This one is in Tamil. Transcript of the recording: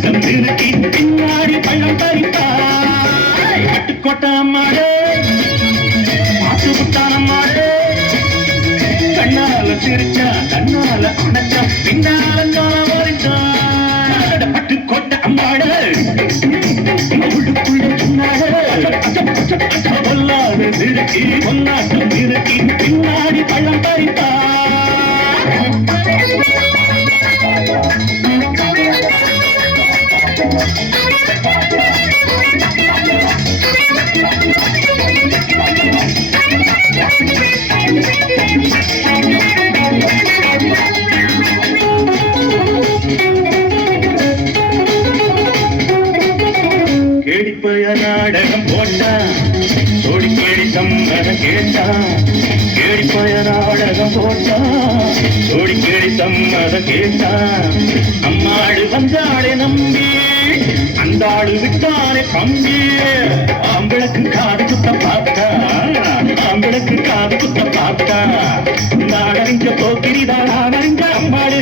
பொன்னாட்டம் திருக்கி பின்னாடி பள்ளம் பறிப்பாய் பட்டுக்கோட்டம்மாடு மாட்டு புத்தானம்மாடு கண்ணால சிரிச்சா கண்ணால அணைச்சா பின்னால தோல வரைச்சா பட்டுக்கோட்டை அம்மாடு உள்ளுக்குள்ள சொன்னாடு பொல்லாத திருக்கி பொன்னாட்டம் திருக்கி பின்னாடி பள்ளம் பறிப்பா கேடிப்பய நாடகம் போட்டா சோடி கேடி சம்மதம் கேட்டா கேடிப்பய நாடகம் போட்டா சோடி கேடி சம்மதம் கேட்டா அம்மாடு வந்தாடே நம்பி அந்த ஆடு விட்டானே தம்பி ஆம்பளுக்கு காது குத்த பார்த்தா ஆம்பளுக்கு காது குத்த பார்த்தா நாடறிஞ்ச போக்கிரிதான் நாடறிஞ்ச அம்மாடு